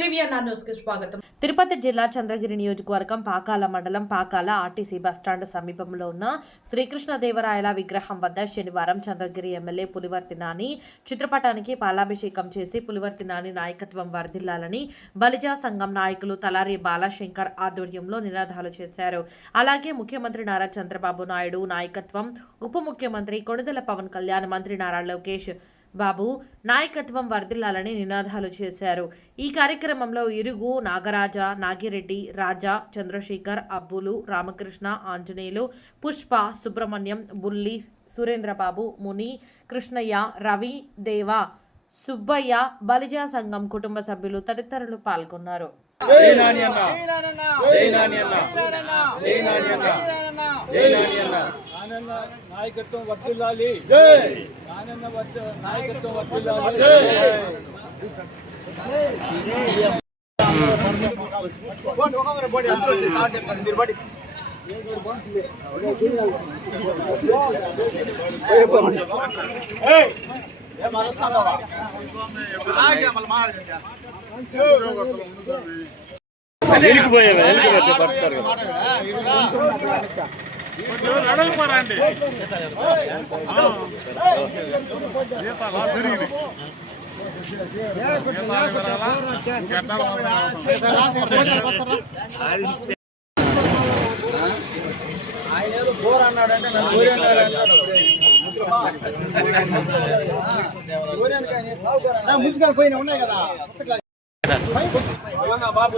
స్వాగతం. తిరుపతి జిల్లా చంద్రగిరి నియోజకవర్గం పాకాల మండలం పాకాల ఆర్టీసీ బస్టాండ్ సమీపంలో ఉన్న శ్రీకృష్ణదేవరాయల విగ్రహం వద్ద శనివారం చంద్రగిరి ఎమ్మెల్యే పులివర్తి నాని చిత్రపటానికి పాలాభిషేకం చేసి పులివర్తి నాని నాయకత్వం వర్ధిల్లాలని బలిజా సంఘం నాయకులు తలారి బాలశంకర్ ఆధ్వర్యంలో నినాదాలు చేశారు. అలాగే ముఖ్యమంత్రి నారా చంద్రబాబు నాయుడు నాయకత్వం, ఉప ముఖ్యమంత్రి కొణిదెల పవన్ కళ్యాణ్, మంత్రి నారా లోకేష్ బాబు నాయకత్వం వర్ధిల్లాలని నినాదాలు చేశారు. ఈ కార్యక్రమంలో ఇరుగు, నాగరాజ, నాగిరెడ్డి, రాజా, చంద్రశేఖర్, అబ్బులు, రామకృష్ణ, ఆంజనేయులు, పుష్ప, సుబ్రహ్మణ్యం, బుల్లి, సురేంద్రబాబు, ముని, కృష్ణయ్య, రవి, దేవ, సుబ్బయ్య, బలిజా సంఘం కుటుంబ సభ్యులు తదితరులు పాల్గొన్నారు. నాయకత్వం వర్తిల్లాలి, నాయకత్వం వర్తిల్లాలి. బోర్ అన్నాడంటే నన్ను ముంచుకొని పోయినా ఉన్నాయి కదా. బాబు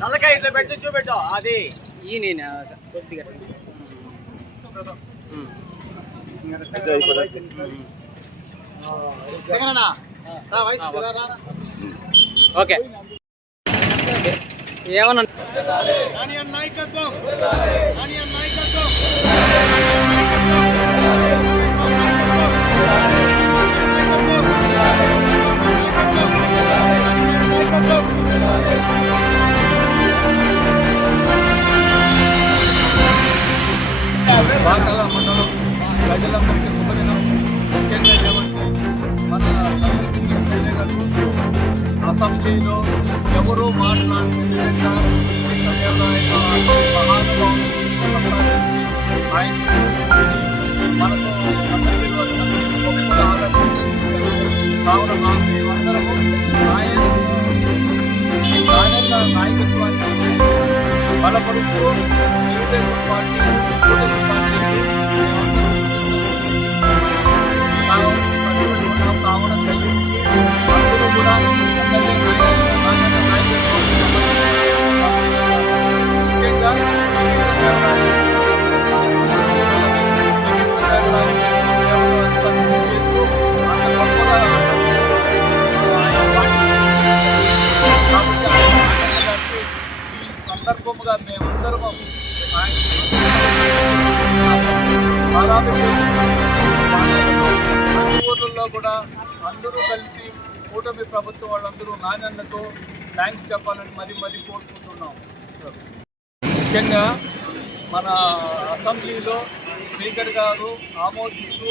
నల్లకాయ ఇట్లా పెట్టి చూపెట్టావు అది కొద్దిగా ఓకే ఏమన్నా నాయకత్వం పాకాల మండలం ప్రజలందరికీ శుభదినం. ముఖ్యంగా ఏమంటే మన ఎమ్మెల్యే గారు అసెంబ్లీలో ఎవరూ మాట్లాడిన విధంగా ఆయన మనకు అసెంబ్లీలో గొప్పగా ఆదరించారు. కావున మేమందరము ఆయన నాయకత్వాన్ని బలపడుతూ తెలుగుదేశం పార్టీ కావున అందరూ కూడా ముఖ్యంగా సందర్భముగా మేమందరము ఊర్లలో కూడా అందరూ కలిసి కూటమి ప్రభుత్వం వాళ్ళందరూ నాణ్యతతో థ్యాంక్స్ చెప్పాలని మరీ కోరుకుంటున్నాం. ముఖ్యంగా మన అసెంబ్లీలో స్పీకర్ గారు ఆమోదిస్తూ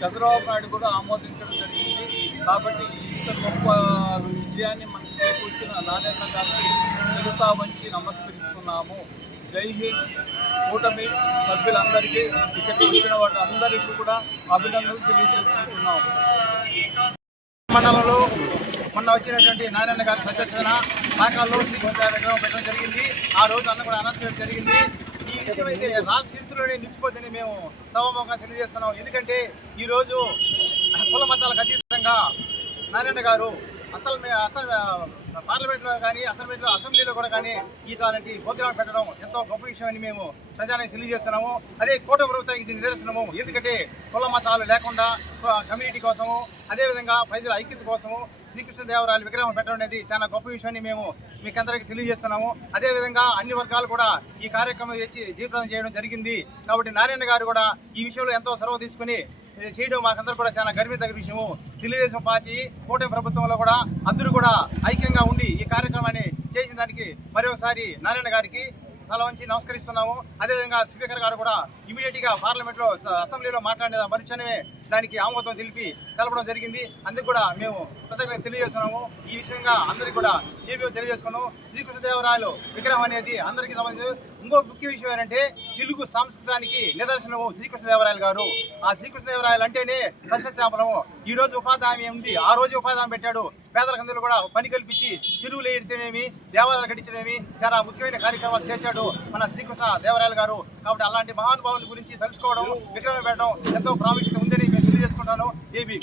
చంద్రబాబు నాయుడు కూడా ఆమోదించడం జరిగింది. కాబట్టి ఇంత గొప్ప విజయాన్ని మనకు చేకూర్చిన నారాయణ గారికి శిరసా వంచి నమస్కరిస్తున్నాము. జై హింద్. కూటమి సభ్యులందరికీ ఇక్కడికి వచ్చిన వాటి అందరికీ కూడా అభినందనలు తెలియజేస్తున్నాము. మండలంలో మొన్న వచ్చినటువంటి నారాయణ గారి సత్యన పాకాల్లో శ్రీకృష్ణ విగ్రహం పెట్టడం జరిగింది. ఆ రోజు అన్న కూడా అనౌన్స్ చేయడం జరిగింది. ఈ విషయం అయితే రాష్ట్ర చరిత్రలోనే నిలిచిపోతుందని మేము సభాముఖంగా తెలియజేస్తున్నాం. ఎందుకంటే ఈరోజు కుల మతాలకు అతీతంగా నారాయణ గారు అసలు పార్లమెంట్లో కానీ అసెంబ్లీలో కూడా కానీ ఇలాంటి ప్రోగ్రాం పెట్టడం ఎంతో గొప్ప విషయం అని మేము ప్రజానికి తెలియజేస్తున్నాము. అదే కూటమి ప్రభుత్వానికి ఇది నిదర్శనము. ఎందుకంటే కుల మతాలు లేకుండా కమ్యూనిటీ కోసము, అదేవిధంగా ప్రజల ఐక్యత కోసము శ్రీకృష్ణదేవరాయల విగ్రహం పెట్టడం అనేది చాలా గొప్ప విషయాన్ని మేము మీకు అందరికీ తెలియజేస్తున్నాము. అదేవిధంగా అన్ని వర్గాలు కూడా ఈ కార్యక్రమం వచ్చి జయప్రదం చేయడం జరిగింది. కాబట్టి నారాయణ గారు కూడా ఈ విషయంలో ఎంతో చొరవ తీసుకుని చేయడం మాకందరూ కూడా చాలా గర్వించదగ్గ విషయము. తెలుగుదేశం పార్టీ కూటమి ప్రభుత్వంలో కూడా అందరూ కూడా ఐక్యంగా ఉండి ఈ కార్యక్రమాన్ని చేసిన దానికి మరొకసారి నారాయణ గారికి తల వంచి నమస్కరిస్తున్నాము. అదేవిధంగా స్పీకర్ గారు కూడా ఇమీడియట్గా పార్లమెంట్లో అసెంబ్లీలో మాట్లాడిన మరుక్షణమే దానికి ఆమోదం తెలపడం జరిగింది. అందుకు కూడా మేము కృతజ్ఞతలు తెలియజేస్తున్నాము. ఈ విషయంగా అందరికీ కూడా తెలియజేసుకున్నాము. శ్రీకృష్ణదేవరాయలు విగ్రహం అనేది అందరికీ సంబంధించి ఇంకో ముఖ్య విషయం ఏంటంటే తెలుగు సంస్కృతానికి నిదర్శనము శ్రీకృష్ణదేవరాయలు గారు. ఆ శ్రీకృష్ణదేవరాయలు అంటేనే సస్యశ్యామలము. ఈ రోజు ఉపాధి హామీ ఉంది, ఆ రోజు ఉపాధి హామీ పెట్టాడు. పేదలకందరూ కూడా పని కల్పించి చెరువులు ఎడితేనేమి, దేవాలయాలు కట్టించడమేమి చాలా ముఖ్యమైన కార్యక్రమాలు చేశాడు మన శ్రీకృష్ణ దేవరాయలు గారు. కాబట్టి అలాంటి మహానుభావుని గురించి తెలుసుకోవడం, విగ్రహం పెట్టడం ఎంతో ప్రాముఖ్యత ఉందని మేము తెలియజేసుకుంటాను. ఏబీ